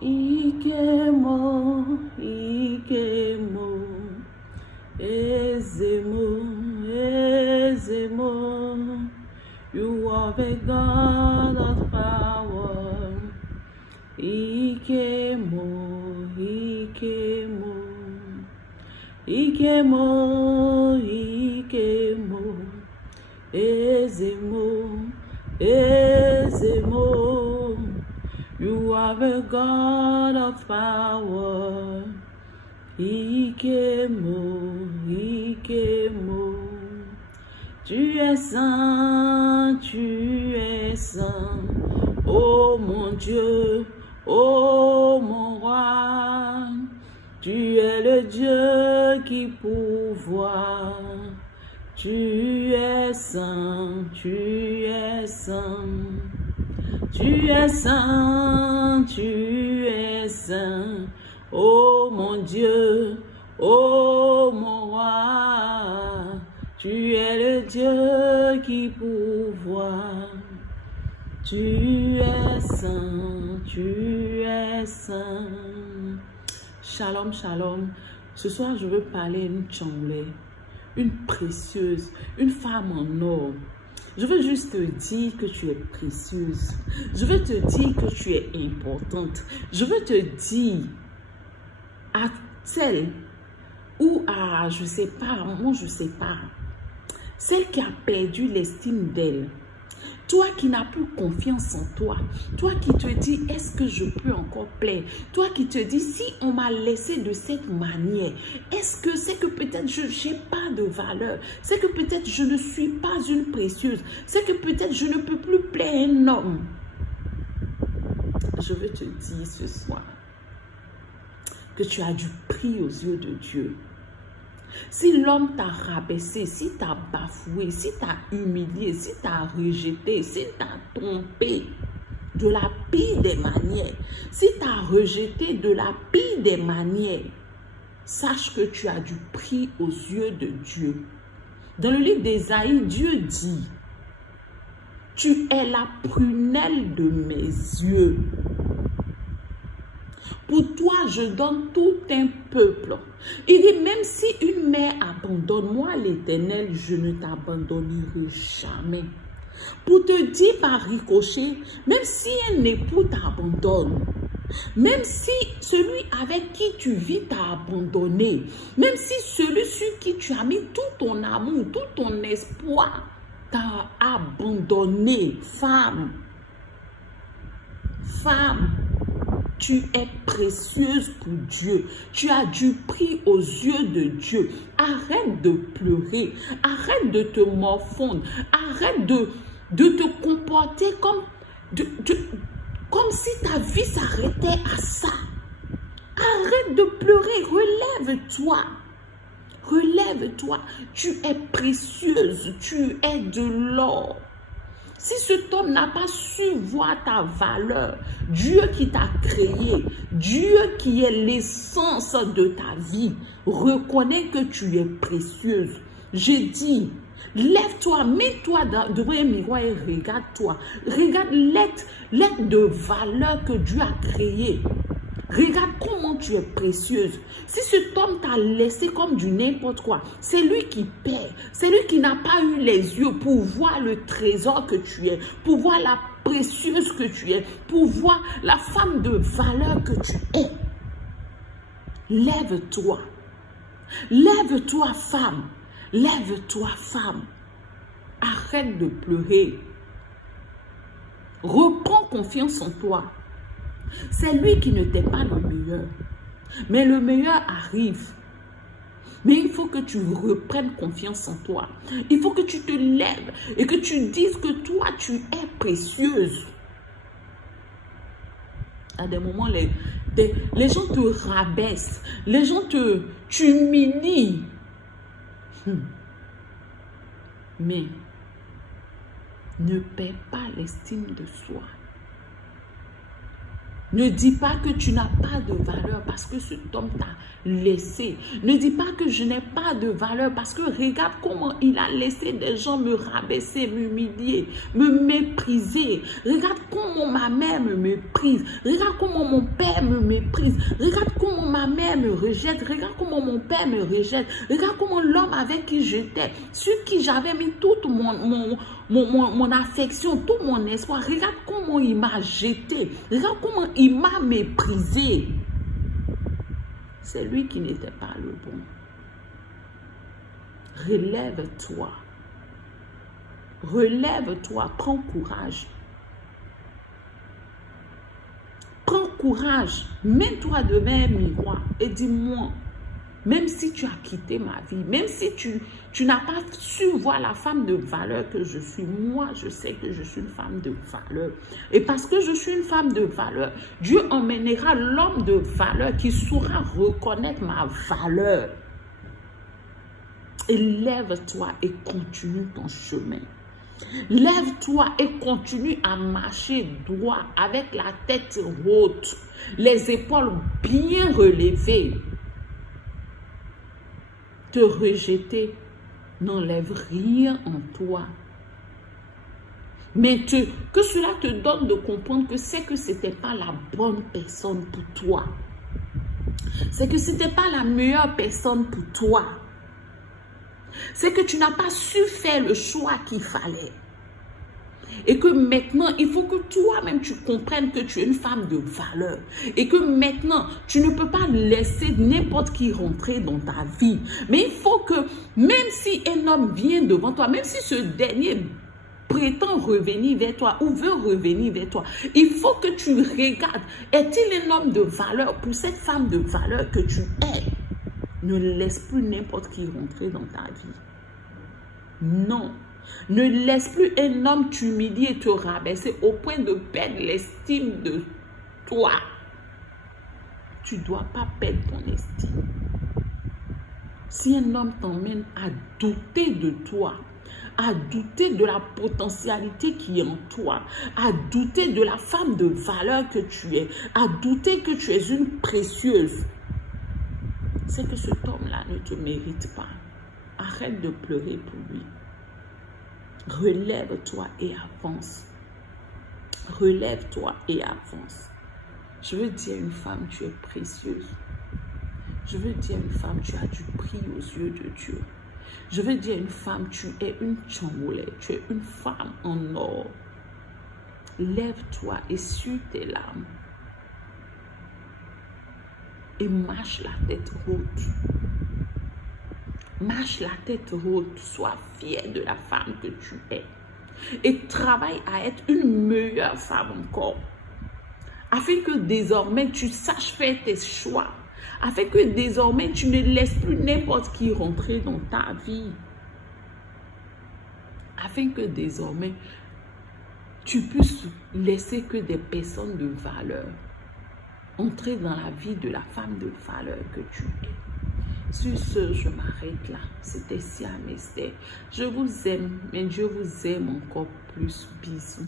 Ikemo, Ikemo, Ezemo, Ezemo. You are the God of power. Ikemo, Ikemo, Ikemo, Ikemo, Ezemo, Ezemo. You are the God of power. Ikemo, Ikemo. Tu es saint, tu es saint. Oh mon Dieu, oh mon roi. Tu es le Dieu qui pourvoit. Tu es saint, tu es saint. Tu es saint, tu es saint. Oh mon Dieu, oh mon roi. Tu es le Dieu qui pourvoit. Tu es saint, tu es saint. Shalom, shalom. Ce soir, je veux parler d'une Tchonglé, une précieuse, une femme en or. Je veux juste te dire que tu es précieuse. Je veux te dire que tu es importante. Je veux te dire à celle ou à, je sais pas, moi je sais pas, celle qui a perdu l'estime d'elle. Toi qui n'as plus confiance en toi, toi qui te dis, est-ce que je peux encore plaire? Toi qui te dis, si on m'a laissé de cette manière, est-ce que c'est que peut-être je n'ai pas de valeur? C'est que peut-être je ne suis pas une précieuse? C'est que peut-être je ne peux plus plaire un homme? Je veux te dire ce soir que tu as du prix aux yeux de Dieu. Si l'homme t'a rabaissé, si t'a bafoué, si t'a humilié, si t'a rejeté, si t'a trompé de la pire des manières, si t'a rejeté de la pire des manières, sache que tu as du prix aux yeux de Dieu. Dans le livre d'Ésaïe, Dieu dit, tu es la prunelle de mes yeux. Pour toi, je donne tout un peuple. Il dit, même si une mère abandonne, moi l'Éternel, je ne t'abandonnerai jamais. Pour te dire par ricochet, même si un époux t'abandonne, même si celui avec qui tu vis t'a abandonné, même si celui sur qui tu as mis tout ton amour, tout ton espoir t'a abandonné, femme, tu es précieuse pour Dieu. Tu as du prix aux yeux de Dieu. Arrête de pleurer. Arrête de te morfondre. Arrête de te comporter comme si ta vie s'arrêtait à ça. Arrête de pleurer. Relève-toi. Relève-toi. Tu es précieuse. Tu es de l'or. Si cet homme n'a pas su voir ta valeur, Dieu qui t'a créé, Dieu qui est l'essence de ta vie, reconnais que tu es précieuse. J'ai dit, lève-toi, mets-toi devant un miroir et regarde-toi. Regarde l'être de valeur que Dieu a créé. Regarde comment tu es précieuse. Si cet homme t'a laissé comme du n'importe quoi, c'est lui qui perd. C'est lui qui n'a pas eu les yeux pour voir le trésor que tu es, pour voir la précieuse que tu es, pour voir la femme de valeur que tu es. Lève-toi. Lève-toi, femme. Lève-toi, femme. Arrête de pleurer. Reprends confiance en toi. C'est lui qui ne t'est pas le meilleur. Mais le meilleur arrive. Mais il faut que tu reprennes confiance en toi. Il faut que tu te lèves et que tu dises que toi, tu es précieuse. À des moments, les gens te rabaissent. Les gens t'humilient. Mais ne perds pas l'estime de soi. Ne dis pas que tu n'as pas de valeur parce que cet homme t'a laissé. Ne dis pas que je n'ai pas de valeur parce que regarde comment il a laissé des gens me rabaisser, m'humilier, me mépriser. Regarde comment ma mère me méprise. Regarde comment mon père me méprise. Regarde comment ma mère me rejette. Regarde comment mon père me rejette. Regarde comment l'homme avec qui j'étais, sur qui j'avais mis toute mon affection, tout mon espoir. Regarde comment il m'a jeté. Regarde comment il m'a méprisé. C'est lui qui n'était pas le bon. Relève-toi. Relève-toi. Prends courage. Prends courage. Mets-toi devant un miroir et dis-moi, même si tu as quitté ma vie, même si tu n'as pas su voir la femme de valeur que je suis, moi, je sais que je suis une femme de valeur. Et parce que je suis une femme de valeur, Dieu emmènera l'homme de valeur qui saura reconnaître ma valeur. Et lève-toi et continue ton chemin. Lève-toi et continue à marcher droit avec la tête haute, les épaules bien relevées. Te rejeter n'enlève rien en toi. Mais que cela te donne de comprendre que c'est que ce n'était pas la bonne personne pour toi. C'est que ce n'était pas la meilleure personne pour toi. C'est que tu n'as pas su faire le choix qu'il fallait. Et que maintenant, il faut que toi-même tu comprennes que tu es une femme de valeur. Et que maintenant, tu ne peux pas laisser n'importe qui rentrer dans ta vie. Mais il faut que, même si un homme vient devant toi, même si ce dernier prétend revenir vers toi ou veut revenir vers toi, il faut que tu regardes, est-il un homme de valeur pour cette femme de valeur que tu es? Ne laisse plus n'importe qui rentrer dans ta vie. Non. Ne laisse plus un homme t'humilier et te rabaisser au point de perdre l'estime de toi. Tu ne dois pas perdre ton estime. Si un homme t'emmène à douter de toi, à douter de la potentialité qui est en toi, à douter de la femme de valeur que tu es, à douter que tu es une précieuse, c'est que cet homme-là ne te mérite pas. Arrête de pleurer pour lui. Relève-toi et avance. Relève-toi et avance. Je veux dire à une femme, tu es précieuse. Je veux dire à une femme, tu as du prix aux yeux de Dieu. Je veux dire à une femme, tu es une chamboulée. Tu es une femme en or. Lève-toi, essuie tes larmes. Et marche la tête haute. Marche la tête haute, sois fière de la femme que tu es. Et travaille à être une meilleure femme encore. Afin que désormais tu saches faire tes choix. Afin que désormais tu ne laisses plus n'importe qui rentrer dans ta vie. Afin que désormais tu puisses laisser que des personnes de valeur entrer dans la vie de la femme de valeur que tu es. Sur ce, je m'arrête là. C'était Siam Esther. Je vous aime, mais Dieu vous aime encore plus. Bisous.